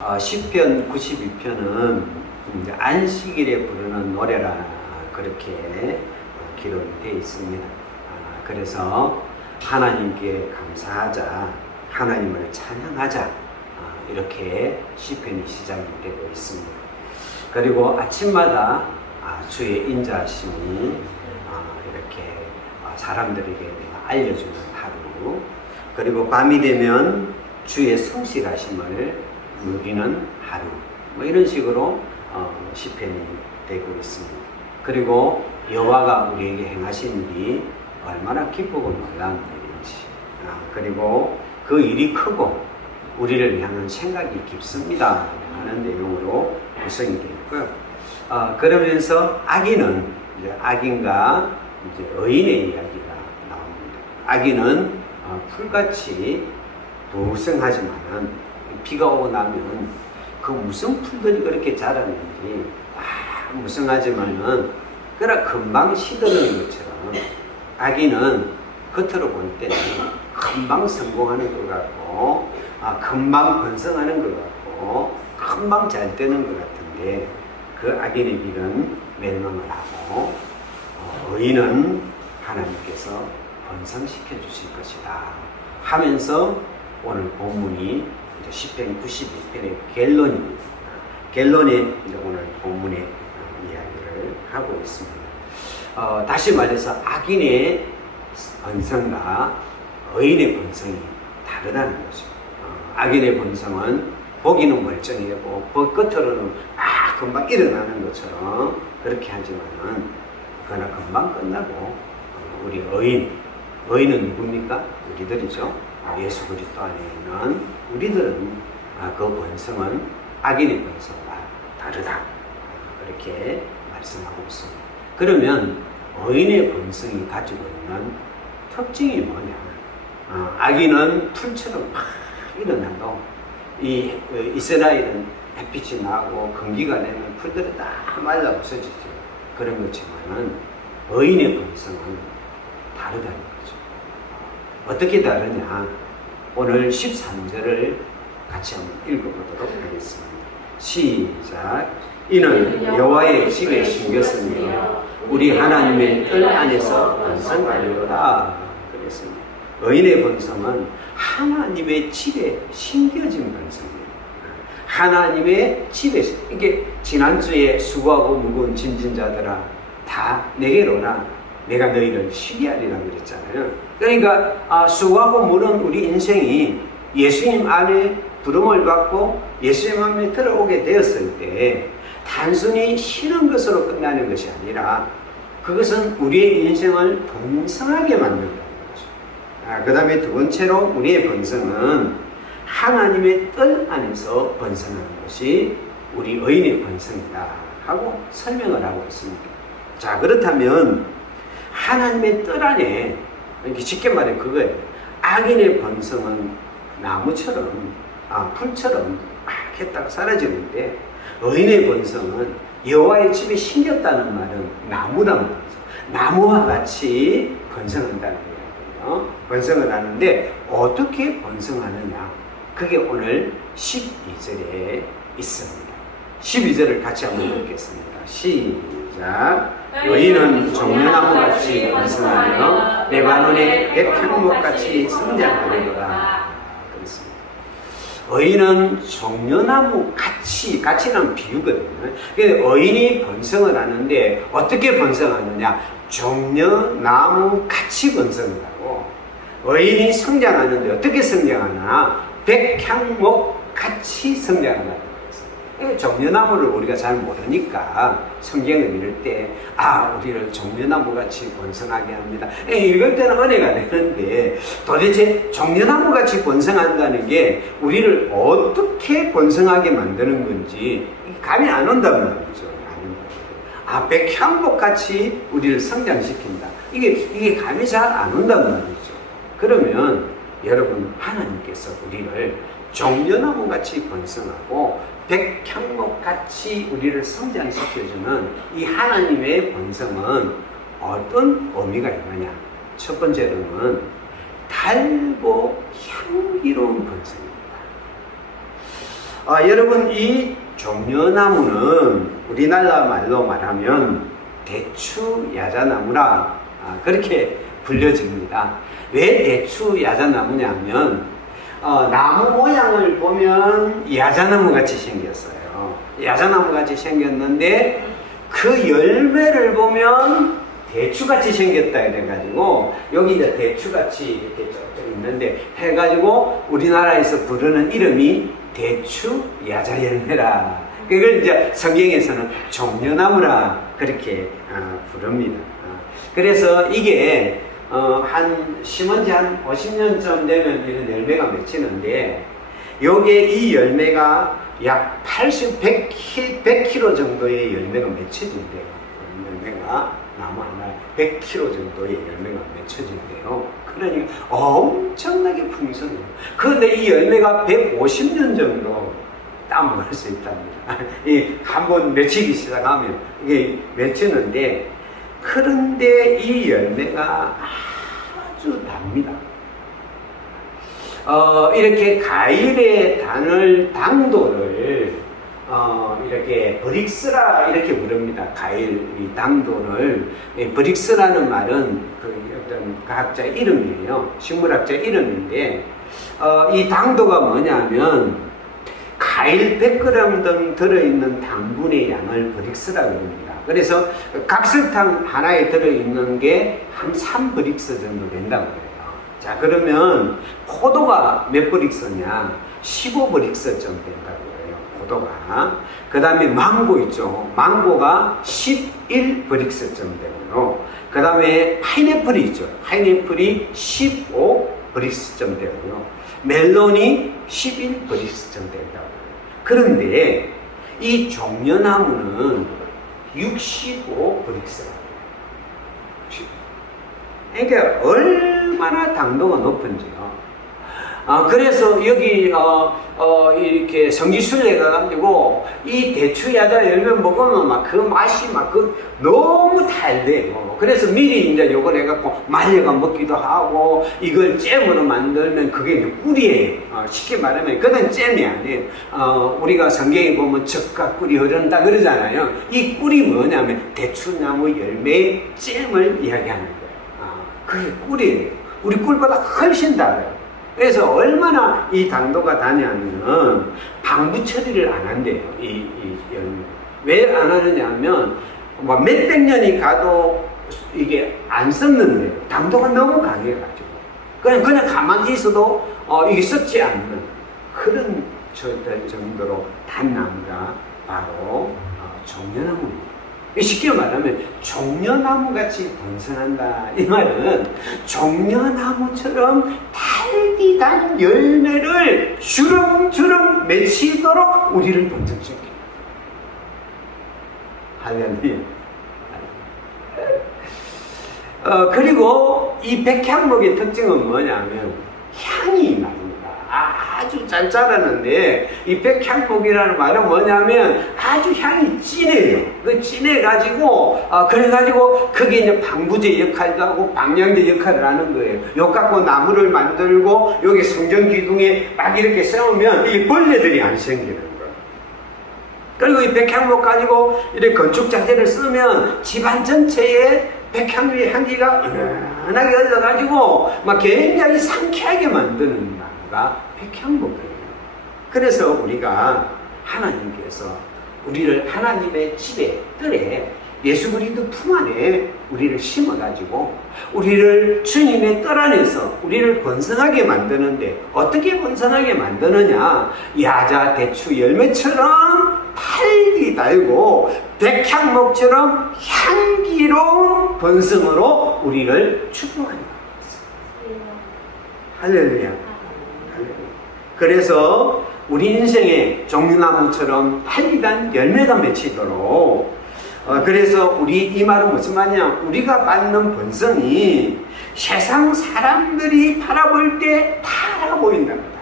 시편 92편은 안식일에 부르는 노래라 그렇게 기록이 되어 있습니다. 그래서 하나님께 감사하자, 하나님을 찬양하자, 이렇게 시편이 시작이 되고 있습니다. 그리고 아침마다 주의 인자하심이 이렇게 사람들에게 알려주는 하루, 그리고 밤이 되면 주의 성실하심을 누리는 하루, 이런 식으로 시편이 되고 있습니다. 그리고 여호와가 우리에게 행하신 일이 얼마나 기쁘고 놀라운 일인지, 그리고 그 일이 크고 우리를 향한 생각이 깊습니다 하는 내용으로 구성이 되어 있고요. 그러면서 악인과 의인의 이야기가 나옵니다. 악인은 풀같이 무성하지만은 비가 오고 나면 그 무성 풀들이 그렇게 자라는지 무성하지만은 그래 금방 시드는 것처럼 악인은 겉으로 볼 때는 금방 성공하는 것 같고 금방 번성하는 것 같고 금방 잘 되는 것 같은데 그 악인의 길은 멸망을 하고 의인은 하나님께서 번성시켜 주실 것이다 하면서 오늘 본문이 시편 92편의 결론입니다. 결론에 오늘 본문의 이야기를 하고 있습니다. 다시 말해서 악인의 번성과 의인의 번성이 다르다는 거죠. 악인의 번성은 보기는 멀쩡하고 겉으로는 금방 일어나는 것처럼 그렇게 하지만은 그러나 금방 끝나고 우리 의인은 누굽니까? 우리들이죠. 예수 그리스도 안에 있는 우리들은 그 번성은 악인의 번성과 다르다 그렇게 말씀하고 있습니다. 그러면 의인의 번성이 가지고 있는 특징이 뭐냐? 악인은 풀처럼 막 일어나도 이 이스라엘은 햇빛이 나고 건기가 되면 풀들이 다 말라 없어지죠. 그런 것지만은 의인의 번성은 다르다는 거죠. 어떻게 다르냐? 오늘 13절을 같이 한번 읽어보도록 하겠습니다. 시작. 이는 여호와의 집에 심겼으며 우리 하나님의 뜰 안에서 번성하리로다. 그랬습니다. 의인의 번성은 하나님의 집에 심겨진 번성이에요. 하나님의 집에, 이게 지난주에 수고하고 무거운 짐진 자들아 다 내게로 오라. 내가 너희를 쉬게 하리라 그랬잖아요. 그러니까 수고하고 무는 우리 인생이 예수님 안에 부름을 받고 예수님 안에 들어오게 되었을 때 단순히 쉬는 것으로 끝나는 것이 아니라 그것은 우리의 인생을 번성하게 만든다는 거죠. 그 다음에 두 번째로 우리의 번성은 하나님의 뜰 안에서 번성하는 것이 우리 의인의 번성이다 하고 설명을 하고 있습니다. 자, 그렇다면 하나님의 뜰 안에, 이렇게 쉽게 말해 그거예요. 악인의 번성은 나무처럼, 풀처럼 막 했다가 사라지는데 의인의 번성은 여호와의 집에 심겼다는 말은 나무라는 거죠. 나무와 같이 번성한다는 거예요. 번성을 하는데 어떻게 번성하느냐? 그게 오늘 12절에 있습니다. 12절을 같이 한번 읽겠습니다. 시작. 의인은 종려나무같이 번성하며 레바논의 백향목같이 성장하리로다. 그렇습니다. 의인은 종려나무같이, 같이는 비유거든요. 그래서 의인이 번성을 하는데 어떻게 번성하느냐? 종려나무같이 번성을 하고, 의인이 성장하는데 어떻게 성장하나? 백향목같이 성장한다. 종려나무를 우리가 잘 모르니까 성경을 읽을 때 우리를 종려나무같이 번성하게 합니다. 읽을 때는 은혜가 되는데 도대체 종려나무같이 번성한다는 게 우리를 어떻게 번성하게 만드는 건지 감이 안 온단 말이죠. 백향목같이 우리를 성장시킨다. 이게 감이 잘 안 온단 말이죠. 그러면 여러분, 하나님께서 우리를 종려나무같이 번성하고 백향목같이 우리를 성장시켜주는 이 하나님의 번성은 어떤 의미가 있느냐? 첫 번째로는 달고 향기로운 번성입니다. 여러분, 이 종려나무는 우리나라 말로 말하면 대추 야자나무라 그렇게 불려집니다. 왜 대추 야자나무냐면 나무 모양을 보면 야자나무 같이 생겼어요. 야자나무 같이 생겼는데 그 열매를 보면 대추같이 생겼다 이래가지고 여기 이제 대추같이 이렇게 쭉 있는데 해가지고 우리나라에서 부르는 이름이 대추 야자 열매라. 그걸 이제 성경에서는 종려나무라 그렇게 부릅니다. 그래서 이게 심은 지 한 50년쯤 되면 이런 열매가 맺히는데 여기에 이 열매가 약 100kg 정도의 열매가 맺혀진대요. 열매가 나무 하나에 100kg 정도의 열매가 맺혀진대요. 그러니까 엄청나게 풍성해요. 그런데 이 열매가 150년 정도 따먹을 수 있답니다. 한번 맺히기 시작하면 이게 맺히는데, 그런데 이 열매가 아주 답니다. 이렇게 과일의 당도를 이렇게 브릭스라 이렇게 부릅니다. 과일 이 당도를. 브릭스라는 말은 그 어떤 과학자의 이름이에요. 식물학자의 이름인데, 이 당도가 뭐냐면 과일 100g 등 들어있는 당분의 양을 브릭스라고 합니다. 그래서 각설탕 하나에 들어있는 게 한 3브릭스 정도 된다고 해요. 자, 그러면 포도가 몇 브릭스냐? 15브릭스쯤 된다고 해요. 포도가. 그 다음에 망고 있죠. 망고가 11브릭스쯤 되고요. 그 다음에 파인애플이 있죠. 파인애플이 15브릭스쯤 되고요. 멜론이 11브릭스쯤 된다고 해요. 그런데 이 종려나무는 65브릭스라고. 그러니까 얼마나 당도가 높은지요. 그래서 여기 이렇게 성지순례 가가지고 이 대추 야자 열매 먹으면 막 그 맛이 막 너무 달대요. 그래서 미리 이제 요걸 해갖고 말려가 먹기도 하고, 이걸 잼으로 만들면 그게 이제 꿀이에요. 쉽게 말하면 그건 잼이 아니에요. 우리가 성경에 보면 젖과 꿀이 흐른다 그러잖아요. 이 꿀이 뭐냐면 대추나무 열매의 잼을 이야기하는 거예요. 그게 꿀이에요. 우리 꿀보다 훨씬 달아요. 그래서 얼마나 이 당도가 다냐면 방부 처리를 안 한대요. 이 열매. 왜 안 하느냐면 뭐 몇백 년이 가도 이게 안 썩는데요. 당도가 너무 강해가지고. 그냥 가만히 있어도 이게 썩지 않는 그런 정도로 단 나무가 바로 종려나무입니다. 쉽게 말하면 종려나무 같이 번성한다. 이 말은 종려나무처럼 달디단 열매를 주렁주렁 맺히도록 우리를 번성시킵니다. 할렐루야. 그리고 이 백향목의 특징은 뭐냐면 향이 납니다. 아주 잘 자라는데, 이 백향목이라는 말은 뭐냐면 아주 향이 진해요. 그 진해가지고 그래가지고 그게 이제 방부제 역할도 하고 방향제 역할을 하는 거예요. 요 갖고 나무를 만들고 여기 성전 기둥에 막 이렇게 세우면 이 벌레들이 안 생기는 거예요. 그리고 이 백향목 가지고 이렇게 건축 자재를 쓰면 집안 전체에 백향의 향기가 은은하게 흘러가지고 막 굉장히 상쾌하게 만드는 나무가 백향목이에요. 그래서 우리가 하나님께서 우리를 하나님의 집에, 뜰에, 예수 그리스도 품 안에 우리를 심어가지고 우리를 주님의 뜰 안에서 우리를 번성하게 만드는데, 어떻게 번성하게 만드느냐? 야자 대추 열매처럼 달기 달고 백향목처럼 향기로운 번성으로 우리를 축복한다. 할렐루야. 그래서 우리 인생의 종려나무처럼 달리단 열매가 맺히도록, 그래서 우리 이 말은 무슨 말이냐? 우리가 받는 번성이 세상 사람들이 바라볼 때 달아 보인답니다.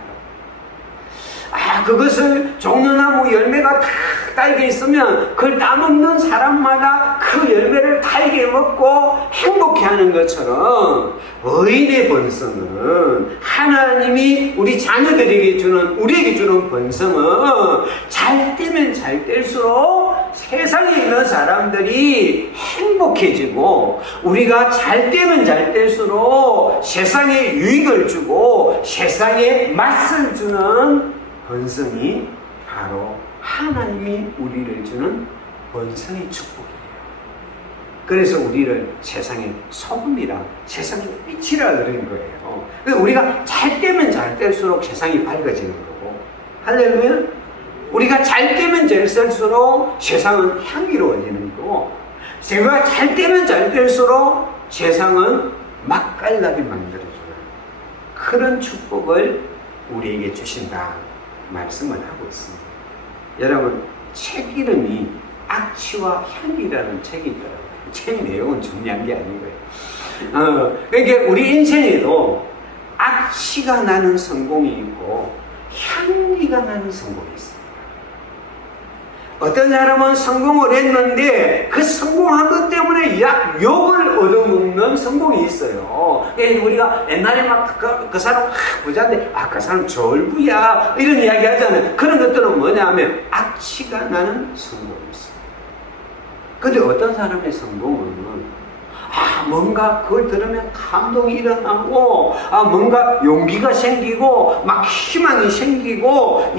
그것을 종려나무 열매가 탁 달게 있으면 그걸 따먹는 사람마다 그 열매를 달게 맛있게 먹고 행복해하는 것처럼 의인의 번성은 하나님이 우리 자녀들에게 주는, 우리에게 주는 번성은 잘 되면 잘 될수록 세상에 있는 사람들이 행복해지고, 우리가 잘 되면 잘 될수록 세상에 유익을 주고 세상에 맛을 주는 번성이 바로 하나님이 우리를 주는 번성의 축복이에요. 그래서 우리를 세상의 소금이라, 세상의 빛이라 그런 거예요. 그래서 우리가 잘 되면 잘 될수록 세상이 밝아지는 거고, 할렐루야. 우리가 잘 되면 잘 될수록 세상은 향기로워지는 거고, 제가 잘 되면 잘 될수록 세상은 맛깔나게 만들어주는 그런 축복을 우리에게 주신다 말씀을 하고 있습니다. 여러분, 책 이름이 악취와 향기라는 책이 있더라고요. 책 내용은 중요한 게 아니고요. 그러니까 우리 인생에도 악취가 나는 성공이 있고 향기가 나는 성공이 있습니다. 어떤 사람은 성공을 했는데 그 성공한 것 때문에 욕을 얻어먹는 성공이 있어요. 우리가 옛날에 막 그 사람 부자인데 그 사람 절부야 이런 이야기 하잖아요. 그런 것들은 뭐냐 하면 악취가 나는 성공이 있어요. 근데 어떤 사람의 성공은 뭔가 그걸 들으면 감동이 일어나고, 뭔가 용기가 생기고, 막 희망이 생기고,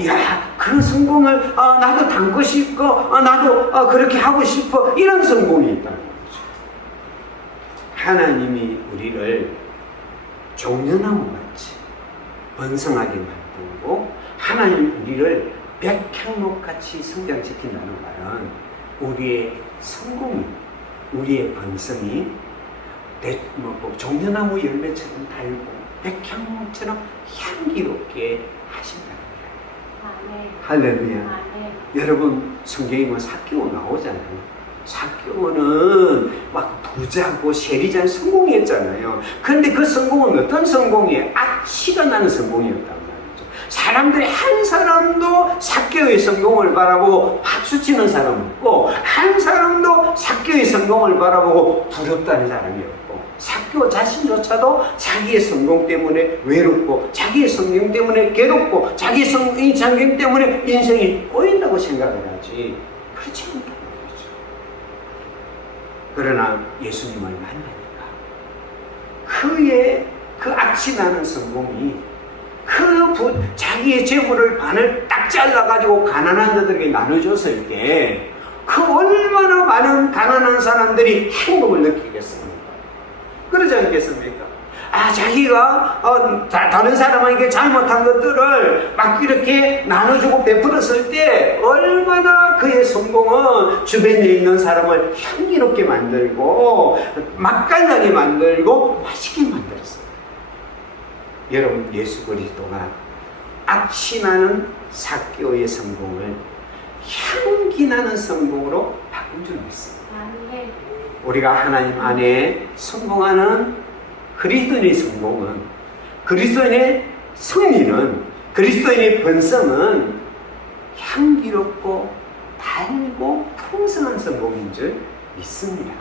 그 성공을, 나도 담고 싶고, 나도 그렇게 하고 싶어. 이런 성공이 있다는 거죠. 하나님이 우리를 종려나무 같이 번성하게 만들고, 하나님 우리를 백향목 같이 성장시킨다는 말은 우리의 성공이, 우리의 번성이 종려나무 열매처럼 달고 백향목처럼 향기롭게 하신다는 거예요. 할렐루야. 여러분, 성경에 뭐 삭개오 나오잖아요. 삭개오는 막 부자고 세리장 성공했잖아요. 그런데 그 성공은 어떤 성공이에요? 악취가 나는 성공이었단 말이죠. 사람들이 한 사람도 삭개오의 성공을 바라보고 박수치는 사람 없고, 한 사람도 삭개오의 성공을 바라보고 부럽다는 사람이 없고, 삭개오 자신조차도 자기의 성공 때문에 외롭고, 자기의 성공 때문에 괴롭고, 자기의 성공 때문에 인생이 꼬인다고 생각을 하지, 그렇지 않다는 거죠. 그러나 예수님을 만나니까 그의 그 악취나는 성공이 자기의 재물을 반을 딱 잘라가지고 가난한 자들에게 나눠줬을 때 그 얼마나 많은 가난한 사람들이 행복을 느끼겠습니까? 그러지 않겠습니까? 자기가 다른 사람에게 잘못한 것들을 막 이렇게 나눠주고 베풀었을 때 얼마나 그의 성공은 주변에 있는 사람을 향기롭게 만들고 맛깔나게 만들고 맛있게 만들었어요. 여러분, 예수 그리스도가 악취나는 삭개오의 성공을 향기나는 성공으로 바꾼 줄 믿습니다. 우리가 하나님 안에 성공하는 그리스도인의 성공은, 그리스도인의 승리는, 그리스도인의 번성은 향기롭고 달고 풍성한 성공인 줄 믿습니다.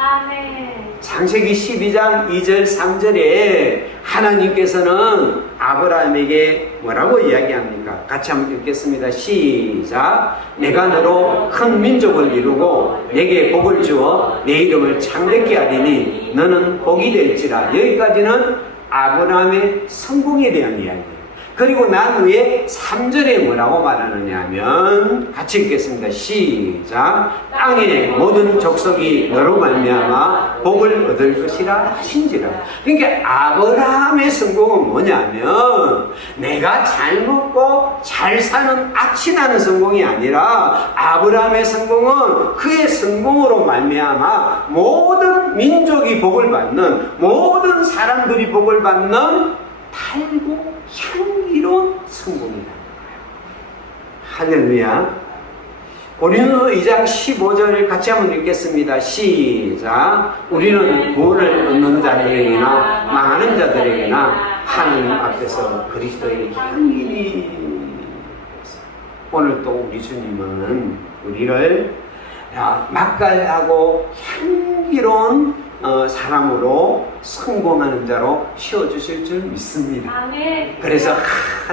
창세기 12장 2절 3절에 하나님께서는 아브라함에게 뭐라고 이야기합니까? 같이 한번 읽겠습니다. 시작. 내가 너로 큰 민족을 이루고 내게 복을 주어 내 이름을 창대케 하리니 너는 복이 될지라. 여기까지는 아브라함의 성공에 대한 이야기예요. 그리고 난 후에 3절에 뭐라고 말하느냐 하면 같이 읽겠습니다. 시작. 땅의 모든 족속이 너로 말미암아 복을 얻을 것이라 하신지라. 그러니까 아브라함의 성공은 뭐냐면 내가 잘 먹고 잘 사는 악취나는 성공이 아니라 아브라함의 성공은 그의 성공으로 말미암아 모든 민족이 복을 받는, 모든 사람들이 복을 받는 달고 향기로운 성공이라는 거예요. 할렐루야. 고린도서 2장 15절을 같이 한번 읽겠습니다. 시작. 우리는 구원을 얻는 자들에게나 망하는 자들에게나 하나님 앞에서 그리스도의 향기니. 오늘 또 우리 주님은 우리를 맛깔나고 향기로운 사람으로 성공하는 자로 세워주실 줄 믿습니다. 아멘. 그래서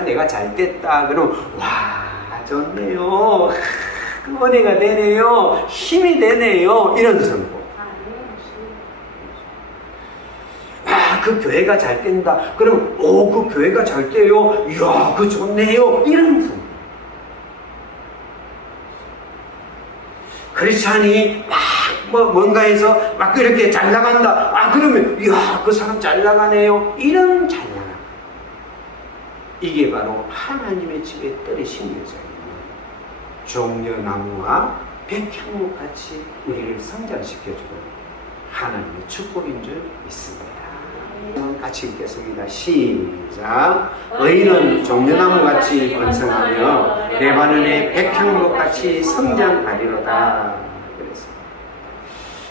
내가 잘 됐다 그럼 와 좋네요. 은혜가 되네요. 힘이 되네요. 이런 성공. 그 교회가 잘 된다. 그럼 그 교회가 잘 돼요. 이야 그 좋네요. 이런 성공. 크리스찬이 뭔가에서 막 이렇게 잘 나간다. 그러면 이야 그 사람 잘 나가네요. 이런 잘 나가. 이게 바로 하나님의 집에 떨이 심겨져 있는 종려나무와 백향목 같이 우리를 성장시켜주는 하나님의 축복인 줄 믿습니다. 같이 읽겠습니다. 시작. 의인은 종려나무같이 번성하며 레바논의 백향목같이 성장하리로다. 그래서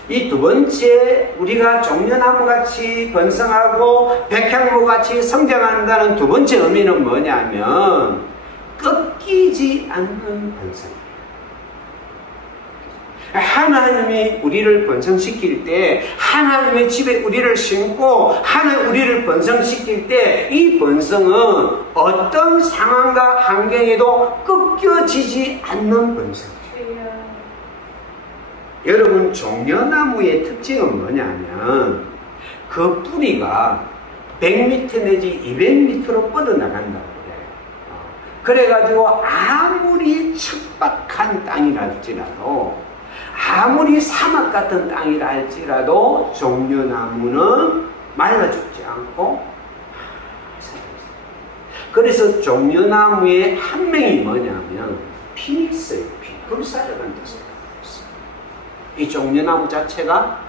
이 두 번째 우리가 종려나무같이 번성하고 백향목같이 성장한다는 두 번째 의미는 뭐냐면 꺾이지 않는 번성. 하나님이 우리를 번성시킬 때 하나님의 집에 우리를 심고 하나님 우리를 번성시킬 때 이 번성은 어떤 상황과 환경에도 꺾여지지 않는 번성이에요. 여러분 종려나무의 특징은 뭐냐면 그 뿌리가 100m 내지 200m로 뻗어나간다고 그래요. 그래가지고 아무리 척박한 땅이랄지라도 아무리 사막 같은 땅이라 할지라도 종려나무는 말라 죽지 않고 살아있어요. 그래서 종려나무의 한 명이 뭐냐면 피닉스예요. 불사르다는 뜻을 갖고 있어요. 이 종려나무 자체가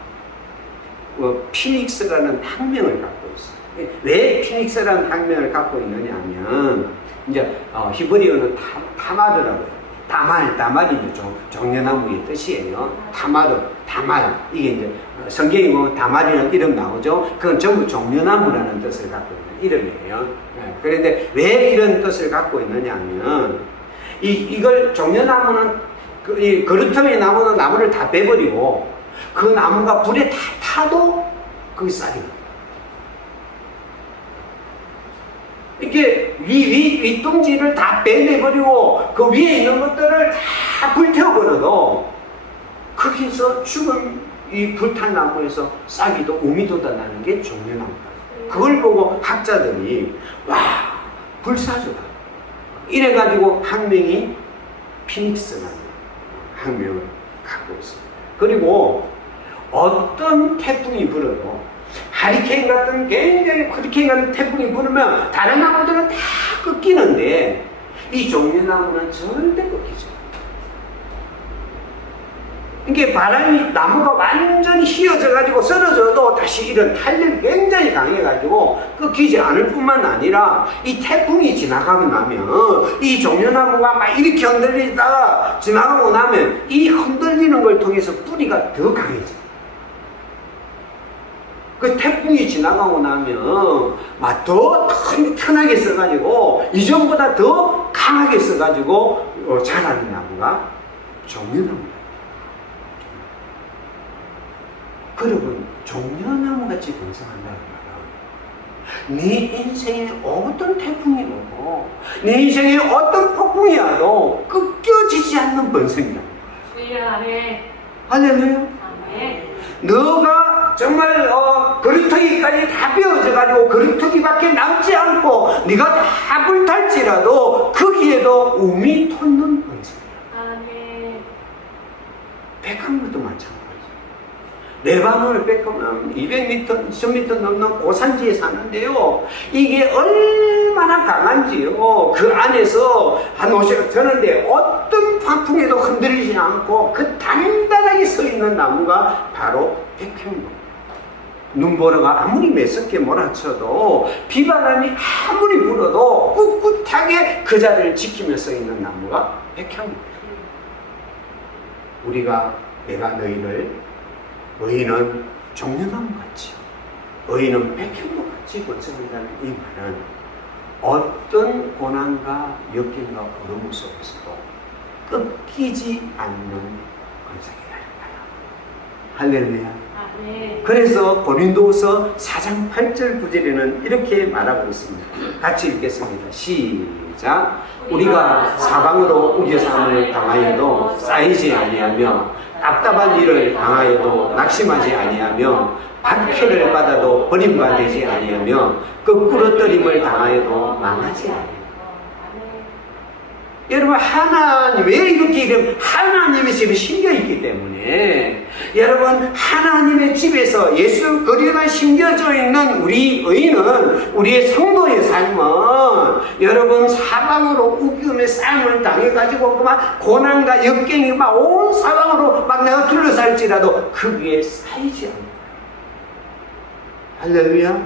피닉스라는 학명을 갖고 있어요. 왜 피닉스라는 학명을 갖고 있느냐 하면 이제 히브리어는 타마르라고 해요. 다말이 이제 종려나무의 뜻이에요. 다말. 이게 이제 성경에 보면 다말이라는 이름 나오죠. 그건 전부 종려나무라는 뜻을 갖고 있는 이름이에요. 그런데 왜 이런 뜻을 갖고 있느냐 하면 이걸 종려나무는 이 그루터기 나무는 나무를 다 빼버리고 그 나무가 불에 다 타도 그게 싹이 나요. 이렇게 윗둥지를 다 빼내버리고 그 위에 있는 것들을 다 불태워버려도 거기서 죽은 이 불탄 나무에서 싹이도 우미 돋아나는 게 종려나무다. 그걸 보고 학자들이 와 불사조다 이래가지고 학명이 피닉스라는 학명을 갖고 있습니다. 그리고 어떤 태풍이 불어도 하리케인 같은 굉장히 허리케인 같은 태풍이 불으면 다른 나무들은 다 꺾이는데 이 종려나무는 절대 꺾이지 않아요. 이게 바람이 나무가 완전히 휘어져 가지고 쓰러져도 다시 이런 탄력이 굉장히 강해 가지고 꺾이지 않을 뿐만 아니라 이 태풍이 지나가고 나면 이 종려나무가 막 이렇게 흔들리다가 지나가고 나면 이 흔들리는 걸 통해서 뿌리가 더 강해져요. 그 태풍이 지나가고 나면 막 더 튼튼하게 써가지고 이전보다 더 강하게 써가지고 자라는 나무가 종려나무다. 여러분 종려나무 같이 번성한다는 말은 네 인생에 어떤 태풍이 오고 네 인생에 어떤 폭풍이 와도 꺾여지지 않는 번성이다. 할렐루야. 너가 정말 그루터기까지 다 베어져가지고 그루터기밖에 남지 않고 네가 다 불탈지라도 거기에도 우미 솟는 번성이다. 백향목도 마찬가지야. 레바논을 뺏으면 200m, 1000m 넘는 고산지에 사는데요. 이게 얼마나 강한지요. 그 안에서 한 50년 되는데 어떤 환풍에도 흔들리지 않고 그 단단하게 서 있는 나무가 바로 백향목. 눈보라가 아무리 매섭게 몰아쳐도 비바람이 아무리 불어도 꿋꿋하게 그 자리를 지키며 서 있는 나무가 백향목. 내가 너희를 의인은 종려나무같이 의인은 백향목같이 번성한다는 이 말은 어떤 고난과 역경과 어려움 속에서도 꺾이지 않는 권세이다. 할렐루야. 그래서 고린도후서 4장 8절 9절에는 이렇게 말하고 있습니다. 같이 읽겠습니다. 시작. 우리가 사방으로 우겨삼을 당하여도 쌓이지 아니하며 답답한 일을 당하여도 낙심하지 아니하며 박해를 받아도 버림받지 아니하며 거꾸로 떨림을 당하여도 망하지 아니하며. 여러분, 하나님, 왜 이렇게 하나님의 집에 심겨있기 때문에, 여러분, 하나님의 집에서 예수 그리스도가 심겨져 있는 우리 의인은, 우리의 성도의 삶은, 여러분, 사방으로 우기움의 싸움을 당해가지고, 막 고난과 역경이 막 온 사방으로 막 내가 둘러쌀지라도 그 위에 쌓이지 않는다. 할렐루야.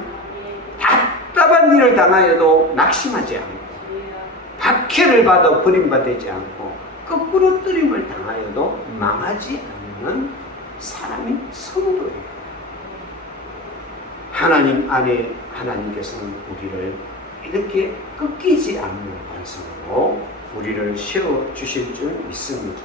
답답한 일을 당하여도 낙심하지 않고, 박해를 받아 버림받지 않고 거꾸로 뜨림을 당하여도 망하지 않는 사람이 성도예요. 하나님 안에 하나님께서는 우리를 이렇게 꺾이지 않는 반석으로 우리를 세워주실 줄 믿습니다.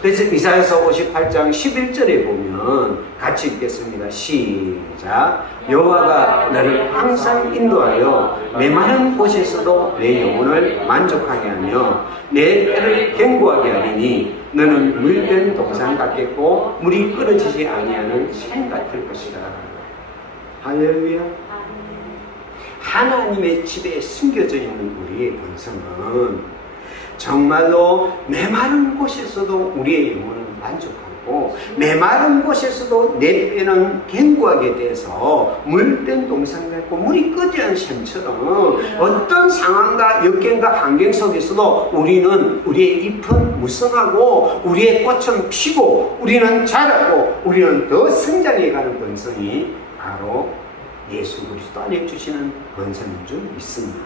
그래서 이사야서 58장 11절에 보면 같이 읽겠습니다. 시작. 여호와가 너를 항상 인도하여 메마른 곳에서도 내 영혼을 만족하게 하며 내 뼈를 견고하게 하리니 너는 물된 동산 같겠고 물이 끊어지지 아니하는 샘 같을 것이다. 할렐루야. 하나님의 집에 숨겨져 있는 우리의 본성은 정말로 메마른 곳에서도 우리의 영혼은 만족하고 메마른 곳에서도 내 뼈는 견고하게 돼서 물된 동산 같고 물이 끄지 않은 샘처럼 어떤 상황과 역경과 환경 속에서도 우리는 우리의 잎은 무성하고 우리의 꽃은 피고 우리는 자라고 우리는 더 성장해가는 본성이 바로 예수 그리스도 안에 주시는 본성인 줄 믿습니다.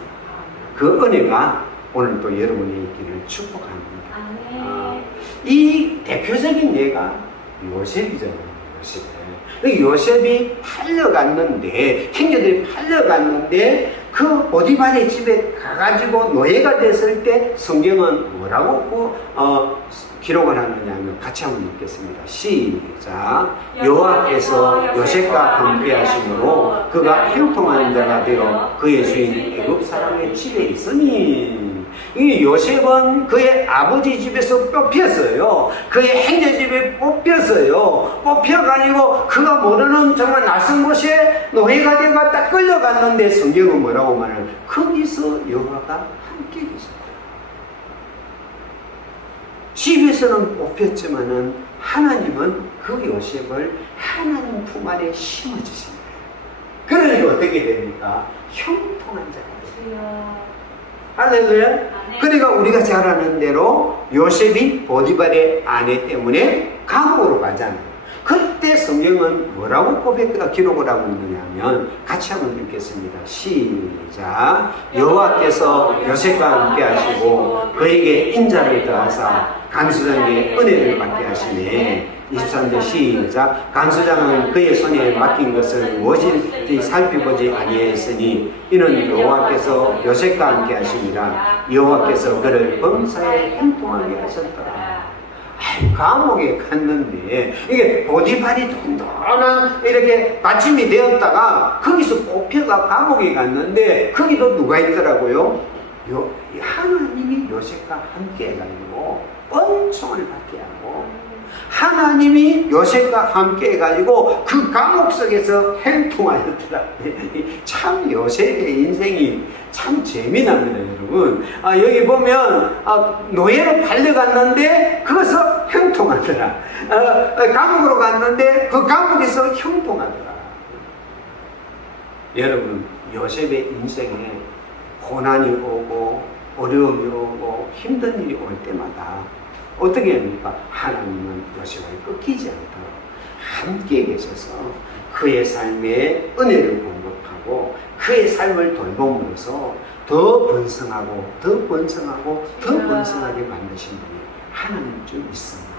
그 은혜가 오늘 또 여러분의 있기를 축복합니다. 이 대표적인 예가 요셉이잖아요. 요셉이 팔려갔는데, 형제들이 팔려갔는데 그 보디발의 집에 가가지고 노예가 됐을 때 성경은 뭐라고 기록을 하느냐 하면 같이 한번 읽겠습니다. 시작. 여호와께서 요셉과 함께 하심으로 그가 형통한 자가 되어 그의 주인 애굽 사람의 집에 있으니. 이 요셉은 그의 아버지 집에서 뽑혔어요. 그의 형제 집에 뽑혔어요. 뽑혀가지고 그가 모르는 정말 낯선 곳에 노예가 되어 딱 끌려갔는데 성경은 뭐라고 말해요? 거기서 여호와가 함께 계셨다. 집에서는 뽑혔지만은 하나님은 그 요셉을 하나님 품 안에 심어주십니다. 그러니까 어떻게 됩니까? 형통한 자가 됩니다. 할렐루야. 그러니까 우리가 잘 아는 대로 요셉이 보디발의 아내 때문에 감옥으로 가잖아요. 그때 성경은 뭐라고 기록을 하고 있느냐 하면 같이 한번 읽겠습니다. 시작. 여호와께서 요셉과 함께 하시고 그에게 인자를 더하사 간수장에게 은혜를 받게 하시네. 23절 시작. 간수장은 그의 손에 맡긴 것을 무엇인지 살펴보지 아니하였으니 이는 여호와께서 요셉과 함께 하시니라. 여호와께서 그를 범사에 형통하게 하셨더라. 감옥에 갔는데 이게 보디발이 든든한 이렇게 받침이 되었다가 거기서 뽑혀가 감옥에 갔는데 거기도 누가 있더라고요? 하나님이 요셉과 함께 해가지고 은총을 받게 하고 하나님이 요셉과 함께 해가지고 그 감옥 속에서 행통하였더라. 참 요셉의 인생이 참 재미납니다, 여러분. 여기 보면 노예로 팔려갔는데 거기서 형통하더라. 감옥으로 갔는데 그 감옥에서 형통하더라. 여러분, 요셉의 인생에 고난이 오고 어려움이 오고 힘든 일이 올 때마다 어떻게 합니까? 하나님은 요셉을 꺾이지 않도록 함께 계셔서 그의 삶에 은혜를 공급하고 그의 삶을 돌봄으로써 더 번성하고 더 번성하고 더 번성하게 만드신 분이 하나님인 줄 믿습니다.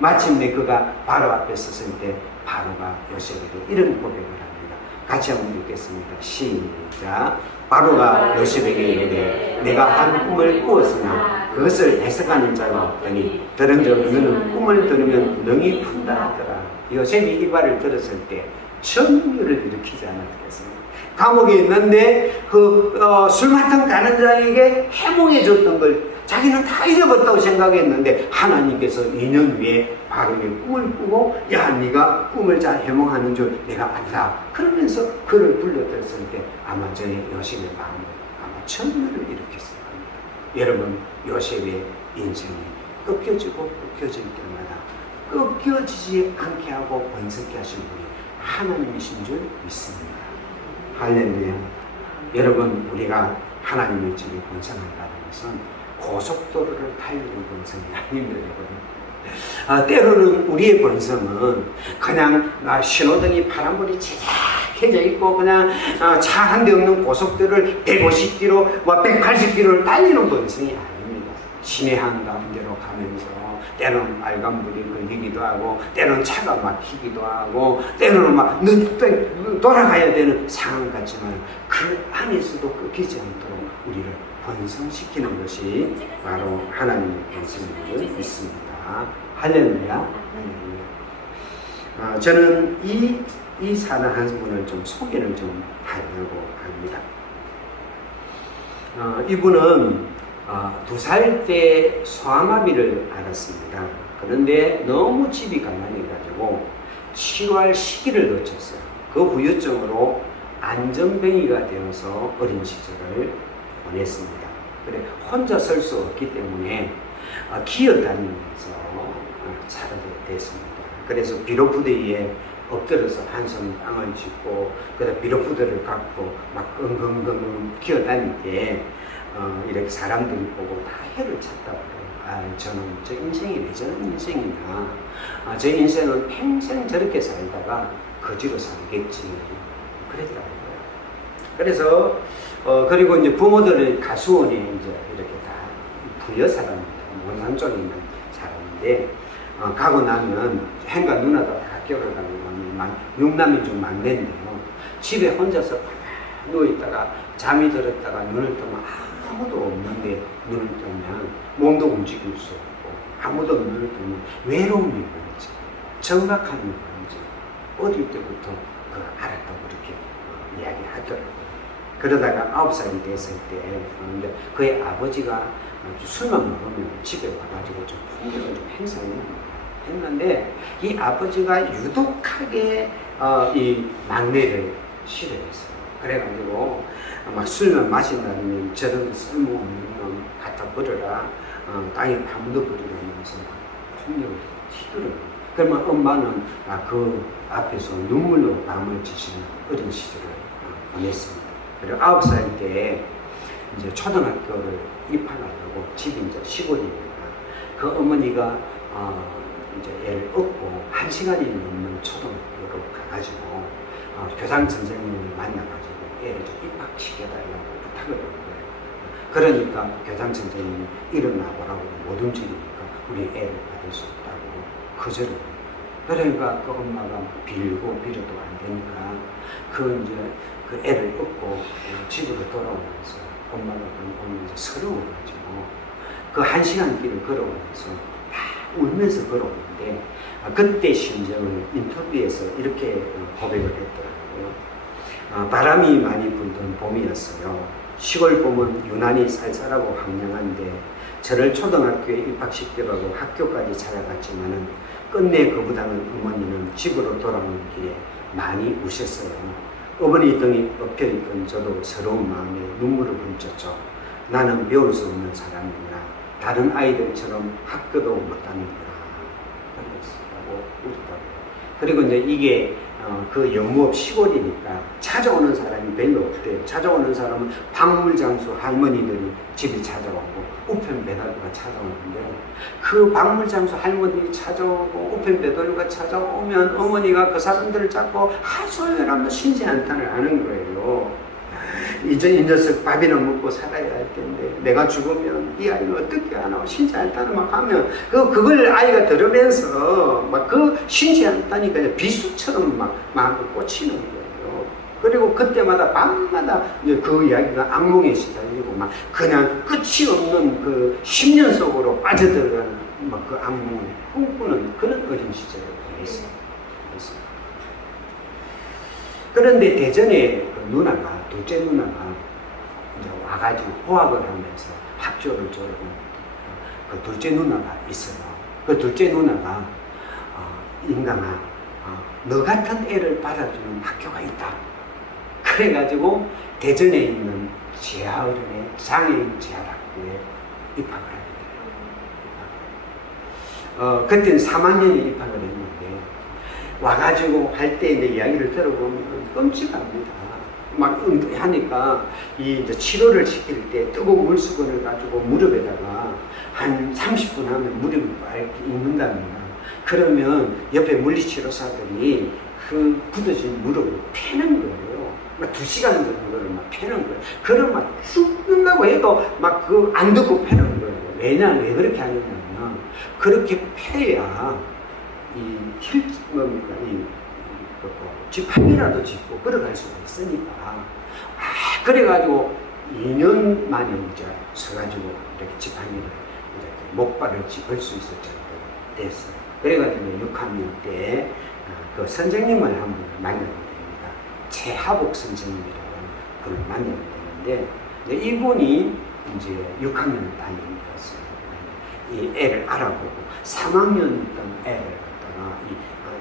마침내 그가 바로 앞에 섰을 때 바로가 요셉에게 이런 고백을 합니다. 같이 한번 읽겠습니다. 시작. 바로가 요셉에게 이르되 내가 한 꿈을 꾸었으나 그것을 해석하는 자가 없더니 들은즉 너는 꿈을 들으면 능히 푼다 하더라. 요셉이 이 말을 들었을 때 천류를 일으키지 않았겠습니까? 감옥에 있는데 술 맡은 가는 자에게 해몽해 줬던 걸 자기는 다 잊어버렸다고 생각했는데 하나님께서 2년 후에 바로의 꿈을 꾸고 야 네가 꿈을 잘 해몽하는 줄 내가 안다 그러면서 그를 불러들었을 때 아마 저의 요셉의 마음은 아마 천류를 일으켰을 겁니다. 여러분 요셉의 인생이 꺾여지고 꺾여질 때마다 꺾여지지 않게 하고 번성케 하신 분이 하나님이신 줄 믿습니다. 할렐루야. 여러분 우리가 하나님의 집에 번성한다는 것은 고속도로를 달리는 번성이 아닙니다. 때로는 우리의 번성은 그냥 신호등이 파란불이 켜져 있고 그냥 차 한 대 없는 고속도로를 150km, 180km를 달리는 번성이 아닙니다. 심해 한가운데로 가면서 때로는 빨간불이 걸리기도 하고 때로는 차가 막히기도 하고 때로는 막 늦게 돌아가야 되는 상황 같지만 그 안에서도 끊기지 않도록 우리를 번성시키는 것이 바로 하나님의 번성을 믿습니다. 할렐루야. 저는 이 사람 한 분을 좀 소개를 좀 하려고 합니다. 이분은 2살 때 소아마비를 앓았습니다. 그런데 너무 집이 가난해가지고 치료할 시기를 놓쳤어요. 그 후유증으로 안전뱅이가 되어서 어린 시절을 보냈습니다. 그래 혼자 설 수 없기 때문에 기어다니면서 살아야 됐습니다. 그래서 비료푸대에 엎드려서 한손 땅을 짚고 그다음 비료푸대를 갖고 막 끙끙끙 기어다닐 때 이렇게 사람들이 보고 다 해를 찾다고 해요. 저는 저 인생이 왜 저런 인생이냐. 제 인생은 평생 저렇게 살다가 거지로 살겠지. 그랬다고 해요. 그래서 그리고 이제 부모들은 가수원에 이제 이렇게 다 부여 사람입니다. 원산 쪽에 있는 사람인데 가고 나면 행과 누나도 다 학교를 가면 6남이 좀 많는데요. 집에 혼자서 누워있다가 잠이 들었다가 눈을 뜨면 아무도 없는데 눈을 뜨면 몸도 움직일 수 없고 아무도 눈을 뜨면 외로움이 뭔지 정막함이 뭔지 어릴 때부터 알았다고 이렇게 이야기하더라고요. 그러다가 9살이 됐을 때 그의 아버지가 술만 먹으면 집에 와가지고 좀 폭력을 좀 행사했는데 이 아버지가 유독하게 이 막내를 싫어했어요. 그래가지고 막 술만 마신다면 저런 쓸모없는 놈 갖다 버려라 땅에 파묻어 버리면서 폭력을 튀더라고요. 그러면 엄마는 그 앞에서 눈물로 마음을 지시는 어린 시절을 보냈습니다. 그리고 9살 때 이제 초등학교를 입학하려고 집이 이제 시골입니다. 그 어머니가 이제 애를 얻고 1시간이 넘는 초등학교로 가가지고 교장 선생님을 만나가지고 애를 좀 입학시켜달라고 부탁을 한 거예요. 그러니까 교장 선생님이 일어나보라고 못 움직이니까 우리 애를 받을 수 없다고 거절을 해요. 그러니까 그 엄마가 빌고 빌어도 안 되니까 그 애를 얻고 집으로 돌아오면서 엄마가 보면서 서러워가지고 그 1시간 길을 걸어오면서 울면서 걸어오는데 그때 심정을 인터뷰에서 이렇게 고백을 했더라고요. 바람이 많이 불던 봄이었어요. 시골 봄은 유난히 쌀쌀하고 황량한데 저를 초등학교에 입학시키려고 학교까지 찾아갔지만은 끝내 거부당한 어머니는 집으로 돌아오는 길에 많이 우셨어요. 어머니 등이 엎혀있던 저도 서러운 마음에 눈물을 훔쳤죠. 나는 배울 수 없는 사람이구나. 다른 아이들처럼 학교도 못 다니구나. 그랬다고 웃었다고요. 그리고 이제 이게 그 영무업 시골이니까 찾아오는 사람이 별로 없대요. 찾아오는 사람은 박물장수 할머니들이 집에 찾아오고 우편배달부가 찾아오는데 그 박물장수 할머니들이 찾아오고 우편배달부가 찾아오면 어머니가 그 사람들을 잡고 하소연하며 신세한탄을 하는 거예요. 이제 이 녀석 밥이나 먹고 살아야 할 텐데 내가 죽으면 이 아이는 어떻게 하나 신세한탄을 막 하면 그걸 아이가 들으면서 막 그 신세한탄이 그냥 비수처럼 막 마음을 꽂히는 거예요. 그리고 그때마다 밤마다 그 이야기가 악몽에 시달리고 막 그냥 끝이 없는 그 10년 속으로 빠져들어가는 막 그 악몽을 꿈꾸는 그런 어린 시절을 보냈어요. 그런데 대전에 그 누나가, 둘째 누나가 이제 와가지고 호학을 하면서 학교를 졸업한 그 둘째 누나가 있어요. 그 둘째 누나가 인강아, 너 같은 애를 받아주는 학교가 있다. 그래가지고 대전에 있는 지하어른의 장애인 재활학교에 입학을 하게 돼요. 그때는 3학년에 입학을 했는데 와가지고 할 때 이제 이야기를 들어보면 끔찍합니다. 막 하니까 이제 치료를 시킬 때 뜨거운 물수건을 가지고 무릎에다가 한 30분 하면 무릎이 빨리 익는답니다. 그러면 옆에 물리치료사들이 그 굳어진 무릎을 패는 거예요. 막 2시간 정도를 막 패는 거예요. 그럼 막 죽는다고 해도 막 그 안 듣고 패는 거예요. 왜 그렇게 하느냐면 그렇게 패야 뭡니까 지팡이라도 짚고 걸어갈 수가 있으니까. 그래가지고 2년 만에 이제 서가지고 이렇게 지팡이를 이렇게 목발을 짚을 수 있을 정도로 됐어요. 그래가지고 6학년 때 그 선생님을 한번 만나게 됩니다. 최하복 선생님이라는 분을 만나게 되는데 이분이 이제 6학년 담임이었어요. 이 애를 알아보고 3학년 있던 애를 갖다가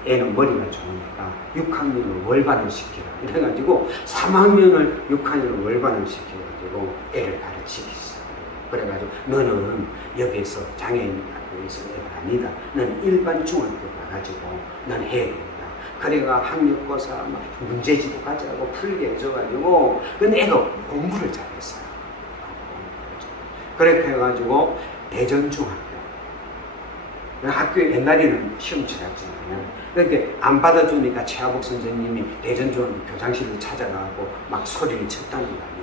애는 머리가 좋으니까 6학년을 월반을 시키라. 이래가지고 3학년을 6학년을 월반을 시켜가지고 애를 가르치기 시작해요. 그래가지고 너는 여기에서 장애인 학교에서 애가 아니다. 너는 일반 중학교 가가지고 넌 해야 된다. 그래가 학력고사 막 문제지도까지 하고 풀게 해줘가지고 근데 애가 공부를 잘했어요. 그렇게 해가지고 대전중학교 학교에 옛날에는 시험 치렀잖아요. 그런데 안 받아주니까 최하복 선생님이 대전중학교 교장실을 찾아가고 막 소리를 쳤다는 거 아니에요.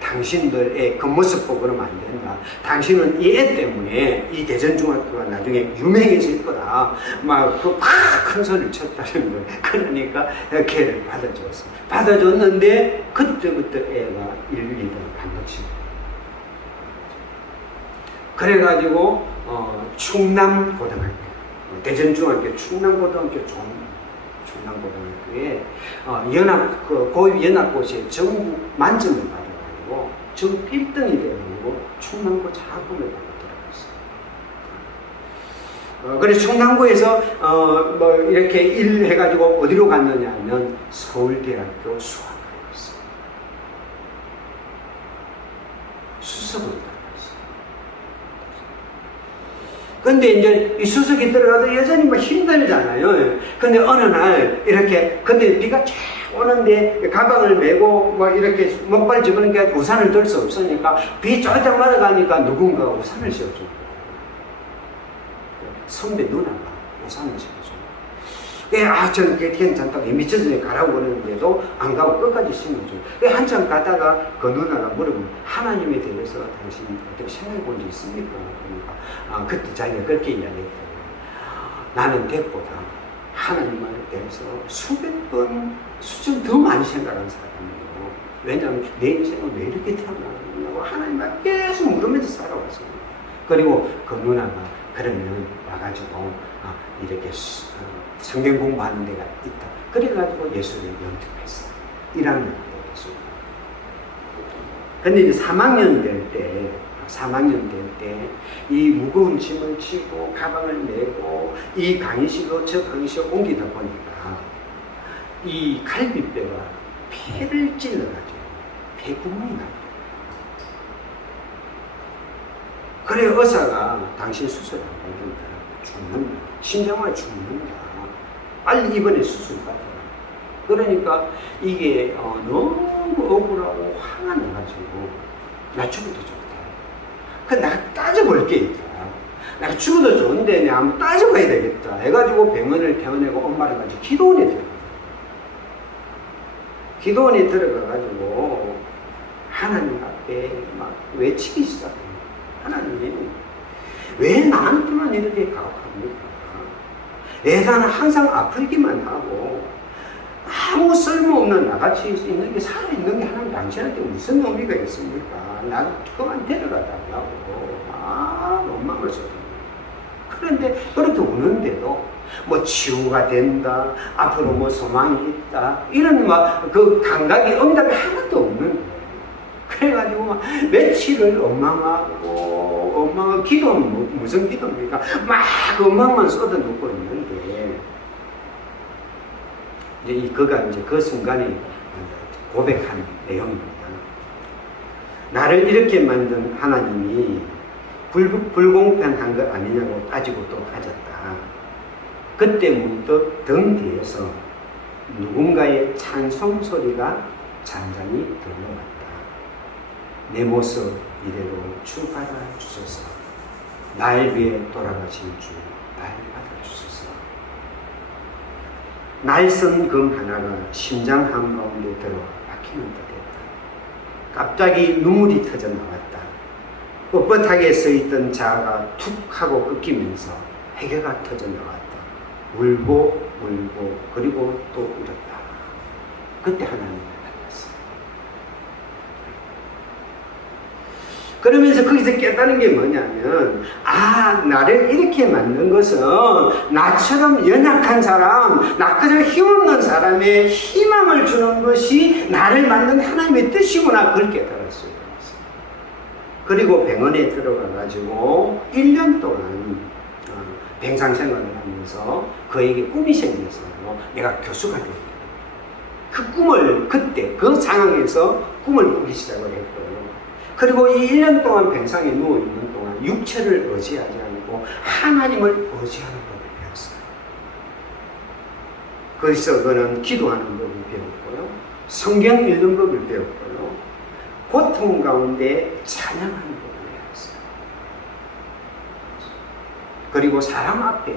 당신들 애 그 모습 보고 그러면 안 된다. 당신은 이 애 때문에 이 대전중학교가 나중에 유명해질 거다. 막 그 큰 소리를 쳤다는 거예요. 그러니까 걔를 받아줬어. 받아줬는데 그때부터 애가 1, 2등 반드시. 그래가지고 충남고등학교, 대전중학교 충남고등학교 충남고등학교에 고위연합고시에 전국 만점을 받아가지고 전국 1등이 되어가지고 충남고 작품을 받고 들어갔어요. 그래서 충남고에서 이렇게 일을 해가지고 어디로 갔느냐 하면 서울대학교 수학을 했어요. 수석으로. 근데 이제 이 수석이 들어가도 여전히 막 힘들잖아요. 근데 어느 날 이렇게, 근데 비가 쫙 오는데 가방을 메고 막 이렇게 목발 집으니까 우산을 들 수 없으니까 비 쫄딱 맞아가니까 누군가 우산을 씌워줘. 선배 누나가 우산을 씌워줘. 저는 괜찮다고 미쳐서 가라고 그러는데도 안 가고 끝까지 심어줘. 한참 가다가 그 누나가 물어보면 하나님에 대해서 당신 어떻게 생각해 본 적 있습니까? 그러니까 그때 자기가 그렇게 이야기했거든요. 나는 대보다 하나님에 대해서 수백 번, 수천 더 많이 생각하는 사람이에요. 왜냐하면 내 인생은 왜 이렇게 태어나느냐고 하나님을 계속 물으면서 살아왔어요. 그리고 그 누나가 그러면 와가지고 이렇게 성경 공부하는 데가 있다. 그래가지고 예수를 영접했어요. 1학년 때 예수를. 근데 이제 3학년 될 때, 이 무거운 짐을 지고, 가방을 메고, 이 강의실로 저 강의실로 옮기다 보니까, 이 갈비뼈가 폐를 찔러가지고, 폐구멍이 나요. 그래, 의사가 당신 수술 안 받는다. 죽는다. 심장마비 죽는다. 빨리 이번에 수술 받아라. 그러니까 이게 너무 억울하고 화가 나가지고 나 죽어도 좋다. 그래 내가 따져볼 게 있다. 내가 죽어도 좋은데 내가 한번 따져봐야 되겠다. 해가지고 병원을 퇴원하고 엄마를 가지고 기도원에 들어가. 기도원에 들어가가지고 하나님 앞에 막 외치기 시작해요. 하나님 왜 나한테만 이렇게 가혹합니까? 애가는 항상 아프기만 하고 아무 쓸모없는 나같이 있는 게 살아있는 게 하나님 당신한테 무슨 의미가 있습니까? 나도 그만 데려가달라고 원망을 써요. 그런데 그렇게 우는데도 뭐 치유가 된다, 앞으로 뭐 소망이 있다, 이런 막 그 감각이 응답이 하나도 없는 거예요. 그래가지고 막 며칠을 엉망하고 기도는 무슨 기도입니까? 막 엉망만 쏟아놓고 있는데, 이제 그가 이제 그 순간에 고백한 내용입니다. 나를 이렇게 만든 하나님이 불공평한 것 아니냐고 따지고 또 따졌다. 그때 문득 등 뒤에서 누군가의 찬송 소리가 잔잔히 들려왔다. 내 모습 이대로 주 받아 주소서. 날 위해 돌아가신 주 날 받아 주소서. 날선 금 하나가 심장 한가운데 들어 박히는 듯했다. 갑자기 눈물이 터져 나왔다. 뻣뻣하게 서있던 자아가 툭 하고 꺾이면서 해결가 터져 나왔다. 울고 그리고 또 울었다. 그때 하나님을 만났어요. 그러면서 거기서 깨달은 게 뭐냐면, 나를 이렇게 만든 것은 나처럼 연약한 사람, 나처럼 힘없는 사람의 희망을 주는 것이 나를 만든 하나님의 뜻이구나, 그걸 깨달았어요. 그리고 병원에 들어가가지고 1년 동안 병상 생활을 하면서 그에게 꿈이 생겨서 내가 교수가 되었다. 그 꿈을 그때 그 상황에서 꿈을 꾸기 시작을 했고요. 그리고 이 1년 동안 병상에 누워있는 동안 육체를 의지하지 않고 하나님을 의지하는 법을 배웠어요. 거기서 그는 기도하는 법을 배웠고요. 성경 읽는 법을 배웠고요. 고통 가운데 찬양하는 법을 배웠어요. 그리고 사람 앞에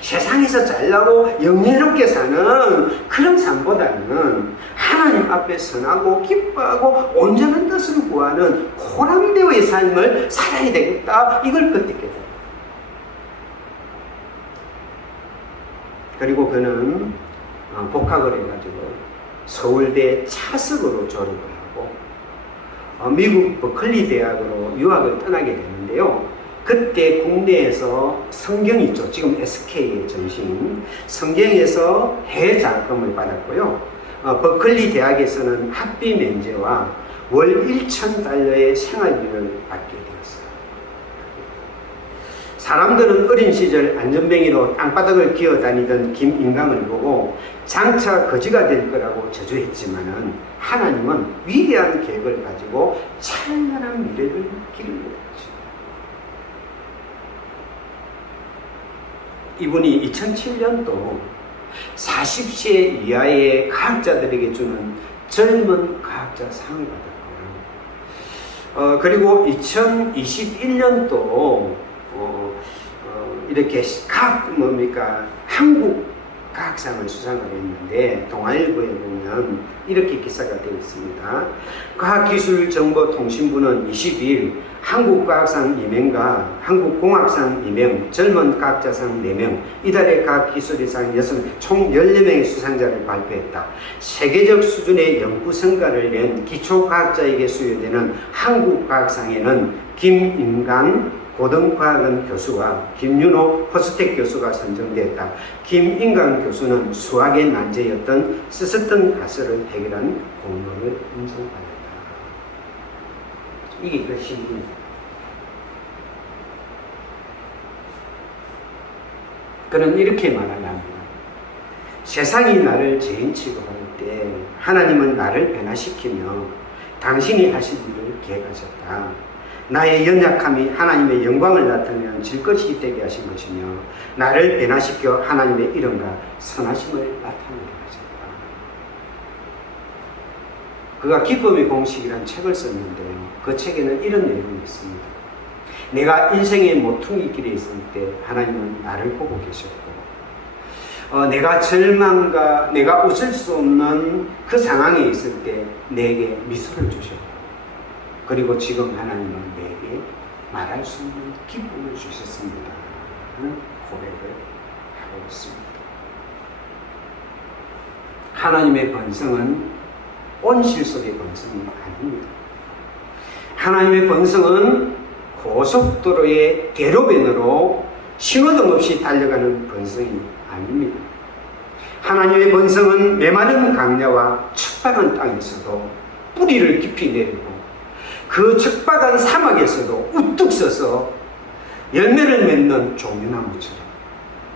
세상에서 잘나고 영예롭게 사는 그런 삶보다는 하나님 앞에 선하고 기뻐하고 온전한 뜻을 구하는 호람대의 삶을 살아야 되겠다, 이걸 그때 깨달았어요. 그리고 그는 복학을 해가지고 서울대 차석으로 졸업을 하고 미국 버클리 대학으로 유학을 떠나게 되는데요. 그때 국내에서 성경이 있죠. 지금 SK의 전신 성경에서 해외 장학금을 받았고요. 버클리 대학에서는 학비 면제와 월 1,000달러의 생활비를 받게 되었어요. 사람들은 어린 시절 안전뱅이로 땅바닥을 기어다니던 김인강을 보고 장차 거지가 될 거라고 저주했지만은 하나님은 위대한 계획을 가지고 찬란한 미래를 기르셨죠. 이분이 2007년도 40세 이하의 과학자들에게 주는 젊은 과학자 상을 받았고요. 그리고 2021년도 이렇게 한국 과학상을 수상을 했는데, 동아일보에 보면 이렇게 기사가 되어 있습니다. 과학기술정보통신부는 22일 한국과학상 2명과 한국공학상 2명, 젊은 과학자상 4명, 이달의 과학기술의상 총 14명의 수상자를 발표했다. 세계적 수준의 연구성과를 낸 기초과학자에게 수여되는 한국과학상에는 김인강 고등과학원 교수와 김윤호 퍼스텍 교수가 선정됐다. 김인강 교수는 수학의 난제였던 쓰쓰던 가설을 해결한 공로를 인정받았다. 이게 그 시입니다. 그는 이렇게 말하랍니다. 세상이 나를 죄인 취급할 때 하나님은 나를 변화시키며 당신이 하실 일을 계획하셨다. 나의 연약함이 하나님의 영광을 나타내는 질것이 되게 하신 것이며 나를 변화시켜 하나님의 이름과 선하심을 나타내게 하셨다. 그가 기쁨의 공식이라는 책을 썼는데요. 그 책에는 이런 내용이 있습니다. 내가 인생의 모퉁이 길에 있을 때 하나님은 나를 보고 계셨고, 내가 절망과 내가 웃을 수 없는 그 상황에 있을 때 내게 미소를 주셨고, 그리고 지금 하나님은 내게 말할 수 없는 기쁨을 주셨습니다 하는 고백을 하고 있습니다. 하나님의 번성은 온실 속의 번성이 아닙니다. 하나님의 번성은 고속도로의 대로변으로 신호등 없이 달려가는 번성이 아닙니다. 하나님의 본성은 메마른 강야와 척박한 땅에서도 뿌리를 깊이 내리고 그 척박한 사막에서도 우뚝 서서 열매를 맺는 종려나무처럼,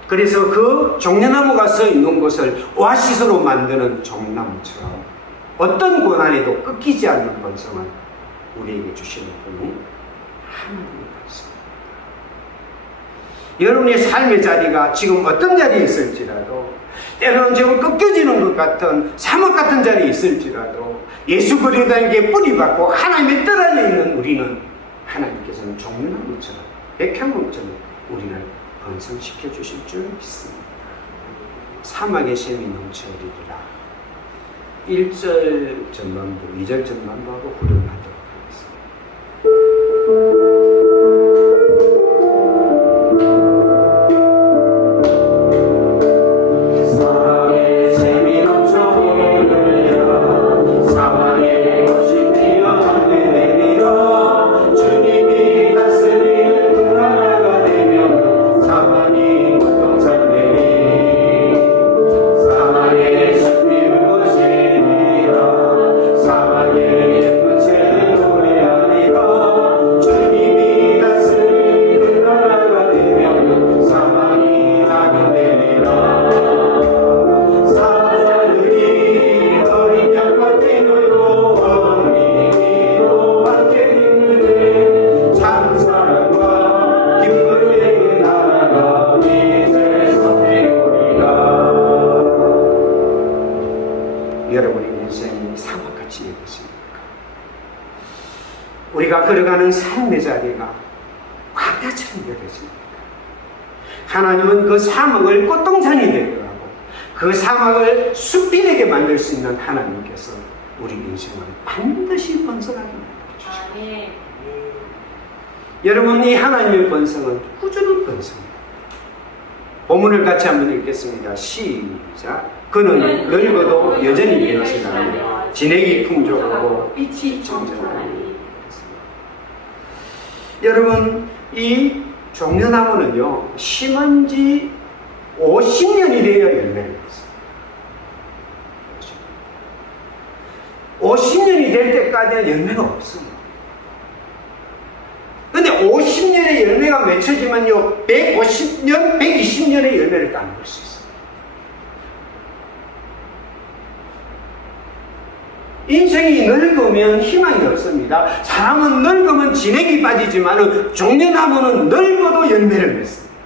그래서 그 종려나무가 서 있는 곳을 오아시스로 만드는 종려나무처럼 어떤 고난에도 꺾이지 않는 본성을 우리에게 주시는 분이 하나님의 본성. 여러분의 삶의 자리가 지금 어떤 자리에 있을지라도, 때로는 지금 꺾여지는 것 같은 사막 같은 자리에 있을지라도 예수 그리스도에게 뿌리박고 하나님의 뜻 안에 있는 우리는 하나님께서는 종려나무처럼 백향목처럼 우리를 번성시켜 주실 줄 믿습니다. 사막의 샘이 넘쳐흐리리라. 1절 전반부, 2절 전반부하고 후렴하도록 하겠습니다. 우리가 걸어가는 삶의 자리가 광야처럼 여겨집니다. 하나님은 그 사막을 꽃동산이 되게 하고 그 사막을 숲이 되게 만들 수 있는 하나님께서 우리 인생을 반드시 번성하게 만들어주십니다. 여러분, 이 하나님의 번성은 꾸준한 번성입니다. 본문을 같이 한번 읽겠습니다. 시작. 그는 늙어도 여전히 변치나며 진액이 풍족하고 빛이 청정하니. 여러분, 이 종려나무는요, 심은 지 50년이 되어 열매를 맺습니다. 50년이 될 때까지는 열매가 없습니다. 근데 50년의 열매가 맺혀지면요, 150년, 120년의 열매를 따먹을 수 있어요. 인생이 늙으면 희망이 없습니다. 사람은 늙으면 진액이 빠지지만 종려나무는 늙어도 열매를 맺습니다.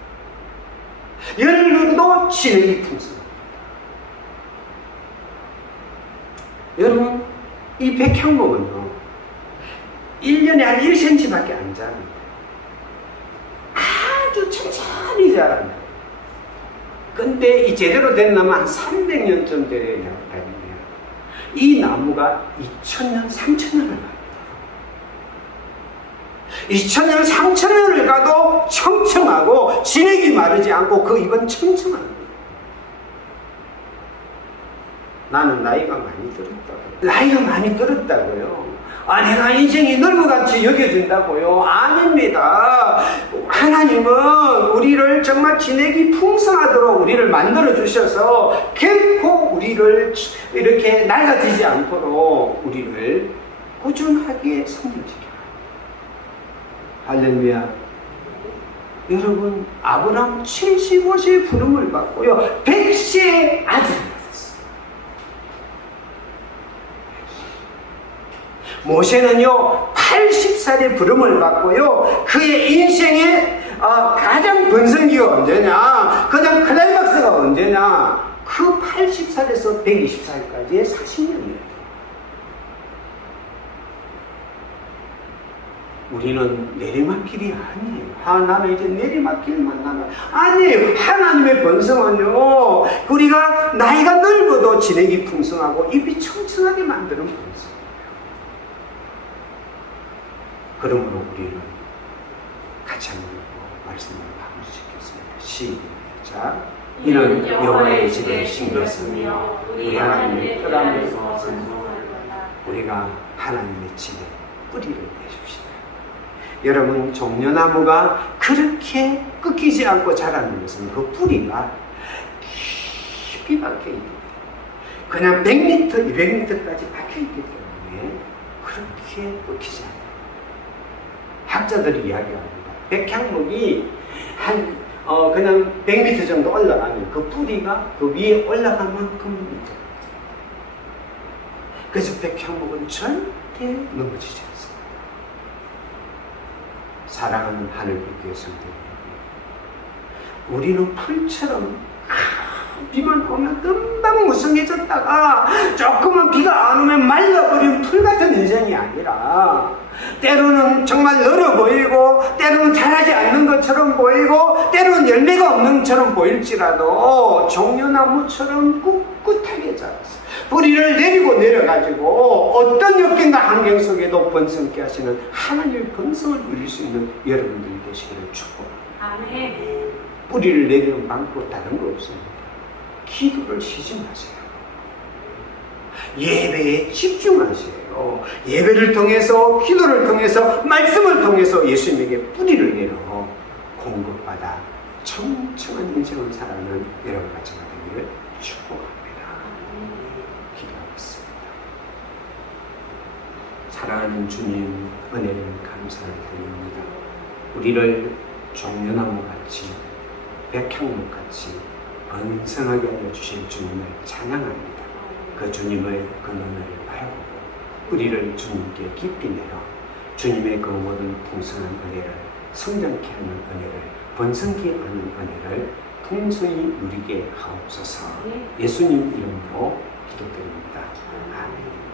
늙어도 진액이 풍성합니다. 여러분, 이 백향목은요, 1년에 한 1cm밖에 안 자랍니다. 아주 천천히 자랍니다. 근데 이 제대로 된 나무 한 300년쯤 되어야 됩니다. 이 나무가 2000년, 3000년을 갑니다. 2000년, 3000년을 가도 청청하고 진액이 마르지 않고 그 잎은 청청합니다. 나는 나이가 많이 들었다고요. 나이가 많이 들었다고요. 내가 인생이 늙어같이 여겨진다고요? 아닙니다. 하나님은 우리를 정말 진액이 풍성하도록 우리를 만들어 주셔서 결코 우리를 이렇게 낡아지지 않도록 우리를 꾸준하게 성장시켜요. 할렐루야. 여러분, 아브라함 75세의 부름을 받고요, 100세의 아들을 낳았어요. 모세는요 80살의 부름을 받고요, 그의 인생의 가장 번성기가 언제냐, 가장 클라이막스가 언제냐, 그 80살에서 120살까지의 40년이에요. 우리는 내리막길이 아니에요. 나는 이제 내리막길만 남아. 아니에요. 하나님의 번성은요, 우리가 나이가 늙어도 진액이 풍성하고 잎이 청청하게 만드는 번성. 그러므로 우리는 같이 한번 말씀을 마무리 짓겠습니다. 시작. 이는 여호와의 집에 심겼으며 우리 하나님의 뜰 안에서 번성하리로다. 우리가 하나님의 집에 뿌리를 내십시다. 여러분, 종려나무가 그렇게 꺾이지 않고 자라는 것은 그 뿌리가 깊이 박혀있기 때문에 그냥 100m, 200m까지 박혀있기 때문에 그렇게 끊기지 않아요. 학자들이 이야기합니다. 백향목이 그냥 100m 정도 올라가면 그 뿌리가 그 위에 올라갈 만큼 밑에. 그래서 백향목은 절대 넘어지지 않습니다. 사랑하는 하늘빛교회 성도들, 우리는 풀처럼 비만 오면 금방 무성해졌다가 조금만 비가 안 오면 말라버린 풀 같은 인생이 아니라 때로는 정말 늘어 보이고 때로는 자라지 않는 것처럼 보이고 때로는 열매가 없는 것처럼 보일지라도 종려나무처럼 꿋꿋하게 자라서 뿌리를 내리고 내려가지고 어떤 역경과 환경 속에도 번성케 하시는 하나님의 번성을 누릴 수 있는 여러분들이 되시기를 축복합니다. 아멘. 뿌리를 내리는 방법 다른 거 없습니다. 기도를 쉬지 마세요. 예배에 집중하세요. 예배를 통해서, 기도를 통해서, 말씀을 통해서 예수님에게 뿌리를 내려 공급받아 청청한 인생을 살아가는 여러분 같이 되기를 축복합니다. 기도하겠습니다. 사랑하는 주님, 은혜를 감사를 드립니다. 우리를 종려나무같이 백향목같이 번성하게 하여 주신 주님을 찬양합니다. 그 주님의 그 눈을 바라보고 뿌리를 주님께 깊이 내어 주님의 그 모든 풍성한 은혜를 성장케 하는 은혜를 번성케 하는 은혜를 풍성히 누리게 하옵소서. 예수님 이름으로 기도드립니다. 아멘.